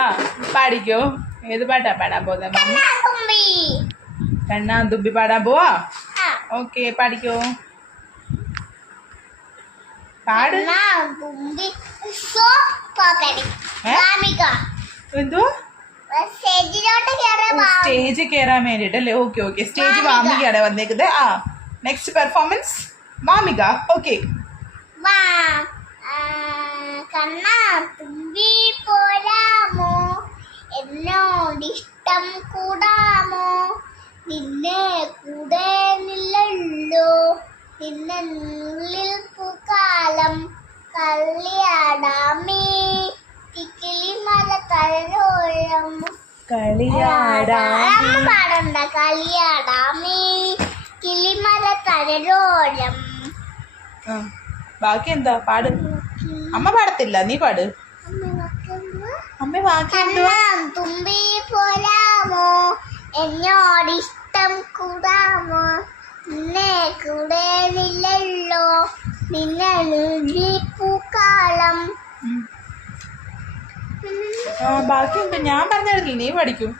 ആ പാടിക്കോ. ഏത് പാട്ടാ പാടാൻ പോകുന്നത്? കണ്ണാൻ തുമ്പി പാടാൻ പോവാ. ഓക്കെ പാടിക്കോ. പാട്. എന്തോ സ്റ്റേജ് കയറാൻ വേണ്ടിട്ടല്ലേ? Okay okay. സ്റ്റേജ് വാമികയാണ് വന്നേക്കുന്നത്. ആ നെക്സ്റ്റ് പെർഫോമൻസ് വാമിക. ഓക്കെ. കണ്ണാ തുമ്പി പോരാമോ, എന്നോടിഷ്ടം കൂടാമോ, നിന്നെ കൂടെ നില്ലല്ലോ, നിന്നുള്ളിൽ പൂക്കാലം കളിയാടാമേ, കിളിമല തഴോരം പാടണ്ട, കളിയാടാമേ കിളിമല തഴോരം. ബാക്കി എന്താ? പാട്. അമ്മ പാടത്തില്ല, നീ പാട്. അമ്മ തുമ്പി പോരാമോ, എന്നോടിഷ്ടം കൂടാമോ, നിന്നെ കൂടെ നില്ലല്ലോ, നിന്നെ പൂക്കാലം. ബാക്കി എന്താ? ഞാൻ പറഞ്ഞില്ല, നീ പഠിക്കും.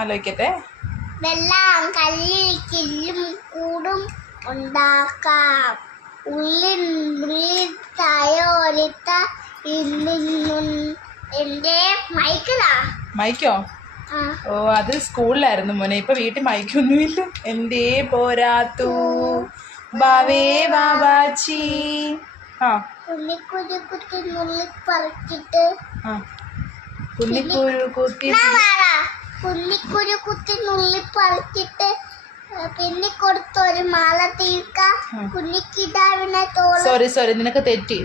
ആലോചിക്കട്ടെ. വെള്ളം കല്ലിൽ കില്ലും കൂടും ഉണ്ടാക്കാം, ഉള്ളിൽ തയോലിത്ത എന്റെ മൈക്കോ? ഓ അത് സ്കൂളിലായിരുന്നു മോനെ. ഇപ്പൊ വീട്ടിൽ മൈക്കൊന്നുമില്ല. എന്തേ പോരാത്തു ബാവേ ബാബാച്ചി. കുന്നിക്കുരു കുത്തി നുള്ളി പറിച്ചിട്ട് കുന്നിക്കുരു കുത്തി നുള്ളി പറിച്ചിട്ട് പിന്നെ കൊടുത്തൊരു മാല തീർക്ക കുഞ്ഞിക്കിടാവിനെ തോള. സോറി നിനക്ക് തെറ്റി.